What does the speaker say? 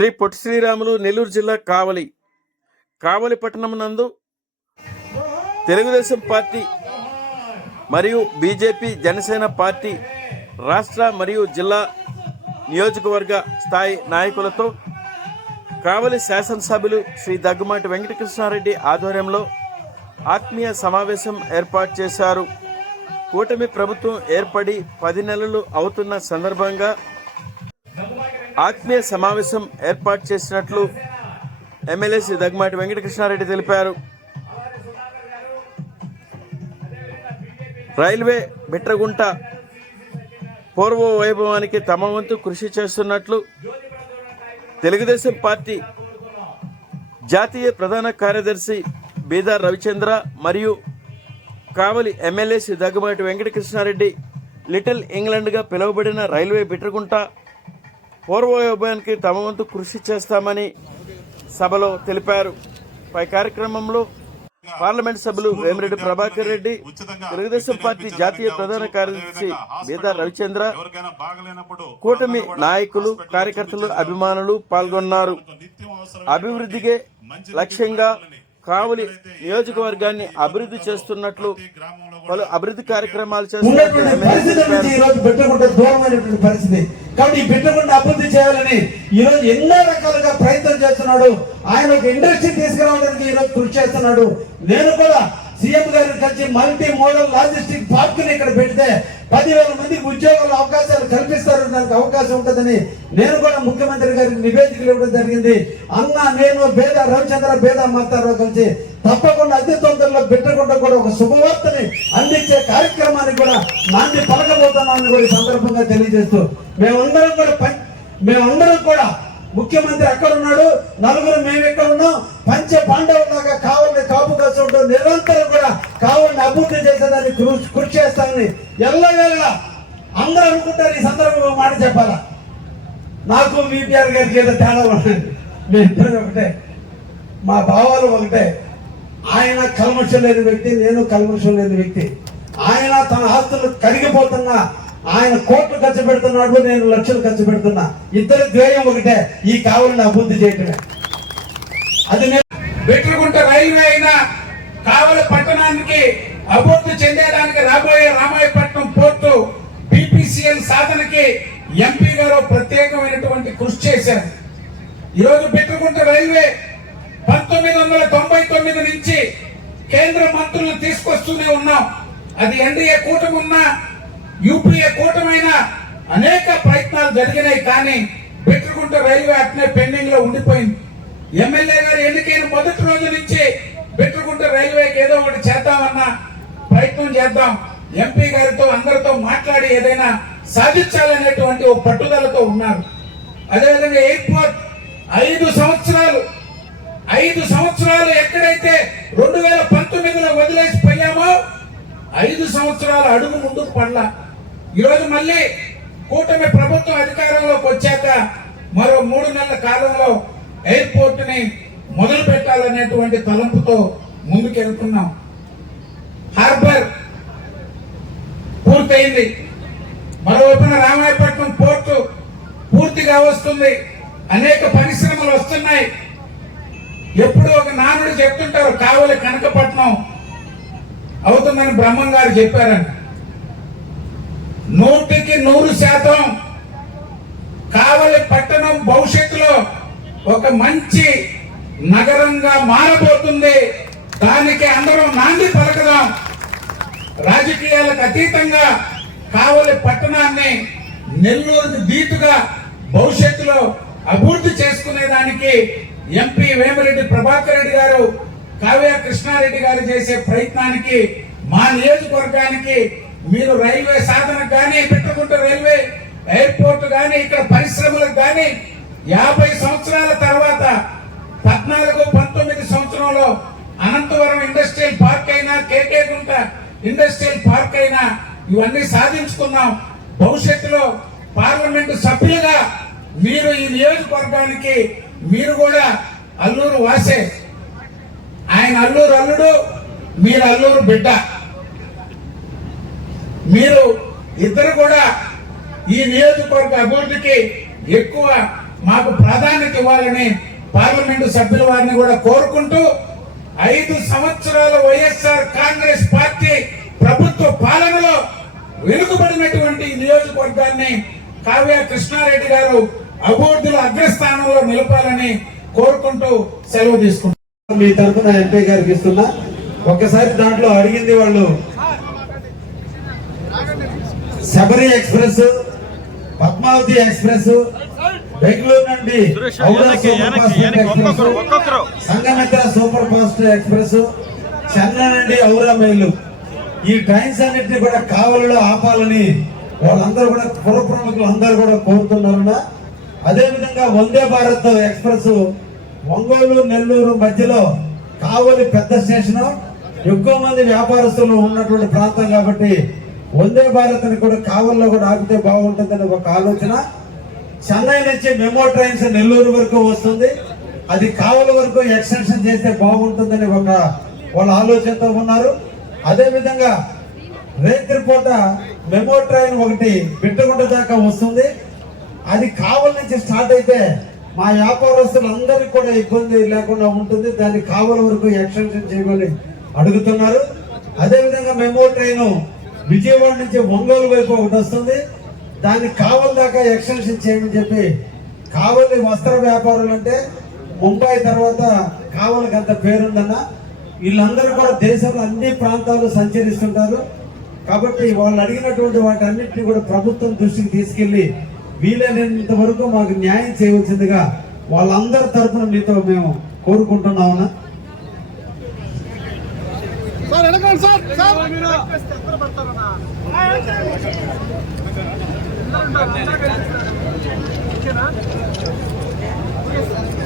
శ్రీ పొట్టి శ్రీరాములు నెల్లూరు జిల్లా కావలి కావలి పట్టణం నందు తెలుగుదేశం పార్టీ మరియు బీజేపీ జనసేన పార్టీ రాష్ట్ర మరియు జిల్లా నియోజకవర్గ స్థాయి నాయకులతో కావలి శాసనసభ్యులు శ్రీ దగ్గుమాటి వెంకటకృష్ణారెడ్డి ఆధ్వర్యంలో ఆత్మీయ సమావేశం ఏర్పాటు చేశారు. కూటమి ప్రభుత్వం ఏర్పడి పది నెలలు అవుతున్న సందర్భంగా ఆత్మీయ సమావేశం ఏర్పాటు చేసినట్లు ఎమ్మెల్యే శ్రీ దగ్గుమాటి వెంకటకృష్ణారెడ్డి తెలిపారు. రైల్వే బిట్రగుంట పూర్వ వైభవానికి తమ వంతు కృషి చేస్తున్నట్లు తెలుగుదేశం పార్టీ జాతీయ ప్రధాన కార్యదర్శి బీదార్ రవిచంద్ర మరియు కావలి ఎమ్మెల్యే శ్రీ దగ్గుమాటి వెంకటకృష్ణారెడ్డి లిటిల్ ఇంగ్లాండ్గా పిలువబడిన రైల్వే బిట్రగుంట పూర్వ వైభవానికి తమ వంతు కృషి చేస్తామని సభలో తెలిపారు. పై కార్యక్రమంలో పార్లమెంట్ సభ్యులు వేమిరెడ్డి ప్రభాకర్ రెడ్డి తెలుగుదేశం పార్టీ జాతీయ ప్రధాన కార్యదర్శి బీదార్ రవిచంద్ర కూటమి నాయకులు కార్యకర్తలు అభిమానులు పాల్గొన్నారు. అభివృద్ధికే లక్ష్యంగా కావలి నియోజకవర్గాన్ని అభివృద్ధి చేస్తున్నట్లు పలు అభివృద్ధి కార్యక్రమాలు పరిస్థితి కాబట్టి ఈ బిడ్డకుంట అభివృద్ధి చేయాలని ఈ రోజు ఎన్నో రకాలుగా ప్రయత్నం చేస్తున్నాడు. ఆయన ఒక ఇండస్ట్రీ తీసుకురావడానికి ఈ రోజు కృషి చేస్తున్నాడు. నేను కూడా సీఎం గారిని కలిసి మల్టీ మోడల్ లాజిస్టిక్ పార్క్ని ఇక్కడ పెడితే పదివేల మందికి ఉద్యోగాలు అవకాశాలు కల్పిస్తారు దానికి అవకాశం ఉంటుందని నేను కూడా ముఖ్యమంత్రి గారికి నివేదికలు ఇవ్వడం జరిగింది. అన్న నేను బేద రవిచంద్ర బేద మాతారావు కలిసి తప్పకుండా అతి తొందరలో పెట్టకుండా కూడా ఒక శుభవార్తని అందించే కార్యక్రమాన్ని కూడా నాంది పలకబోతున్నామని కూడా సందర్భంగా తెలియజేస్తూ మేమందరం కూడా పం- మేమందరం కూడా ముఖ్యమంత్రి అక్కడ ఉన్నాడు నలుగురు మేము ఎక్కడ ఉన్నాం. పంచ పాండవులాగా కావాలని కాపు కాసుకుంటూ నిరంతరం కూడా కావాలని అభివృద్ధి చేసేదాన్ని కృషి కృషి చేస్తానని ఎల్లవేళ అందరూ అనుకుంటారు ఈ సందర్భంలో మాట చెప్పాలా? నాకు విపిఆర్ గారికి ఏదో తేడా ఉన్నది మీ ఇద్దరు ఒకటే. మా భావాలు ఒకటే. ఆయన కల్మషం లేని వ్యక్తి నేను కల్మషం లేని వ్యక్తి. ఆయన తన ఆస్తులు కరిగిపోతున్నా ఆయన కోట్లు ఖర్చు పెడుతున్నాడు నేను లక్షలు ఖర్చు పెడుతున్నా. ఇద్దరు ధ్యేయం ఒకటే. ఈ కావాలని అభివృద్ధి చేయటమే. అది నేను రైల్వే అయినా కావలి పట్టణానికి అభివృద్ధి చెందేదానికి రాబోయే రామాయపట్నం పోర్టు బీపీసీఎల్ సాధనకి ఎంపీ గారు ప్రత్యేకమైనటువంటి కృషి చేశారు. ఈరోజు పెట్టుకుంట రైల్వే పంతొమ్మిది వందల తొంభై తొమ్మిది నుంచి కేంద్ర మంత్రులను తీసుకొస్తూనే ఉన్నాం. అది ఎన్డీఏ కూటమి ఉన్నా యూపీఏ కూటమైనా అనేక ప్రయత్నాలు జరిగినాయి కానీ బిట్రగుంట రైల్వే అట్నే పెండింగ్లో ఉండిపోయింది. ఎమ్మెల్యే గారు ఎన్నికైన మొదటి రోజు నుంచి పెట్టుకుంటే రైల్వేకి ఏదో ఒకటి చేద్దామన్న ప్రయత్నం చేద్దాం. ఎంపీ గారితో అందరితో మాట్లాడి ఏదైనా సాధించాలనేటువంటి ఒక పట్టుదలతో ఉన్నారు. అదేవిధంగా ఎయిర్పోర్ట్ ఐదు సంవత్సరాలు ఐదు సంవత్సరాలు ఎక్కడైతే రెండు వేల పంతొమ్మిదిలో వదిలేసి పోయామో ఐదు సంవత్సరాలు అడుగు ముందుకు పడలా. ఈరోజు మళ్ళీ కూటమి ప్రభుత్వం అధికారంలోకి వచ్చాక మరో మూడు నెలల కాలంలో ఎయిర్పోర్ట్ ని మొదలు పెట్టాలనేటువంటి తలంపుతో ముందుకెళ్తున్నాం. హార్బర్ పూర్తయింది. మరోవైపున రామాయపట్నం పోర్టు పూర్తిగా వస్తుంది. అనేక పరిశ్రమలు వస్తున్నాయి. ఎప్పుడు ఒక నానుడు చెప్తుంటారు కావలి కనకపట్నం అవుతుందని బ్రహ్మం గారు చెప్పారంట నూటికి నూరు శాతం కావలి పట్టణం భవిష్యత్ ఒక మంచి నగరంగా మారబోతుంది. దానికి అందరం నాంది పలకదాం. రాజకీయాలకు అతీతంగా కావలి పట్టణాన్ని నెల్లూరుకు దీటుగా భవిష్యత్తులో అభివృద్ధి చేసుకునేదానికి ఎంపీ వేమిరెడ్డి ప్రభాకర్ రెడ్డి గారు కావ్య కృష్ణారెడ్డి గారు చేసే ప్రయత్నానికి మా నియోజకవర్గానికి మీరు రైల్వే సాధన కానీ పెట్టుకుంటే రైల్వే ఎయిర్పోర్ట్ కానీ ఇక్కడ పరిశ్రమలకు కానీ యాభై సంవత్సరాల తర్వాత పద్నాలుగు పంతొమ్మిది సంవత్సరంలో అనంతవరం ఇండస్ట్రియల్ పార్క్ అయినా కేకే గుంట ఇండస్ట్రియల్ పార్క్ అయినా ఇవన్నీ సాధించుకున్నాం. భవిష్యత్తులో పార్లమెంటు సభ్యులుగా మీరు ఈ నియోజకవర్గానికి మీరు కూడా అల్లూరు వాసే. ఆయన అల్లూరు అల్లుడు మీరు అల్లూరు బిడ్డ. మీరు ఇద్దరు కూడా ఈ నియోజకవర్గ అభివృద్ధికి ఎక్కువ మాకు ప్రాధాన్యత ఇవ్వాలని పార్లమెంటు సభ్యుల వారిని కూడా కోరుకుంటూ ఐదు సంవత్సరాల వైఎస్ఆర్ కాంగ్రెస్ పార్టీ ప్రభుత్వ పాలనలో వెనుకబడినటువంటి నియోజకవర్గాన్ని కావ్య కృష్ణారెడ్డి గారు అభివృద్ధిలో అగ్రస్థానంలో నిలపాలని కోరుకుంటూ సెలవు తీసుకుంటారు మీ తరఫున ఎంపీ గారికి ఇస్తున్నా. ఒక్కసారి దాంట్లో అడిగింది వాళ్ళు శబరి ఎక్స్ప్రెస్ పద్మావతి ఎక్స్ప్రెస్ బెంగళూరు నుండి సూపర్ ఫాస్ట్ ఎక్స్ప్రెస్. ఒక్కొక్కరు Sanghamitra super fast express. Chennai నుండి ఔరా మైలు ఈ ట్రైన్స్ అన్నిటిని కూడా కావలిలో ఆపాలని వాళ్ళందరూ కూడా పుర ప్రముఖులు అందరూ కూడా కోరుతున్నారన్న. అదే విధంగా వందే భారత్ ఎక్స్ప్రెస్. ఒంగోలు నెల్లూరు మధ్యలో కావలి పెద్ద స్టేషన్. ఎక్కువ మంది వ్యాపారస్తులు ఉన్నటువంటి ప్రాంతం కాబట్టి వందే భారత్ని కూడా కావలిలో కూడా ఆపితే బాగుంటుందని ఒక ఆలోచన. చెన్నై నుంచి మెమో ట్రైన్స్ నెల్లూరు వరకు వస్తుంది. అది కావలి వరకు ఎక్స్టెన్షన్ చేస్తే బాగుంటుందని ఒక వాళ్ళ ఆలోచనతో ఉన్నారు. అదేవిధంగా రేత్రిపూట మెమో ట్రైన్ ఒకటి బిట్టగుంట దాకా వస్తుంది. అది కావల నుంచి స్టార్ట్ అయితే మా వ్యాపారస్తులందరికీ కూడా ఇబ్బంది లేకుండా ఉంటుంది. దాన్ని కావల వరకు ఎక్స్టెన్షన్ చేయమని అడుగుతున్నారు. అదే విధంగా మెమో ట్రైన్ విజయవాడ నుంచి ఒంగోలు వైపు ఒకటి వస్తుంది. దాన్ని కావలి దాకా ఎక్స్టెన్షన్ చేయమని చెప్పి కావలి వస్త్ర వ్యాపారులు అంటే ముంబై తర్వాత కావలికి అంత పేరుందన్న వీళ్ళందరూ కూడా దేశంలో అన్ని ప్రాంతాలు సంచరిస్తుంటారు. కాబట్టి వాళ్ళు అడిగినటువంటి వాటి అన్నింటినీ కూడా ప్రభుత్వం దృష్టికి తీసుకెళ్ళి వీలైనంత వరకు మాకు న్యాయం చేయవలసిందిగా వాళ్ళందరి తరఫున మీతో మేము కోరుకుంటున్నామన్నా సార్ సార్ సార్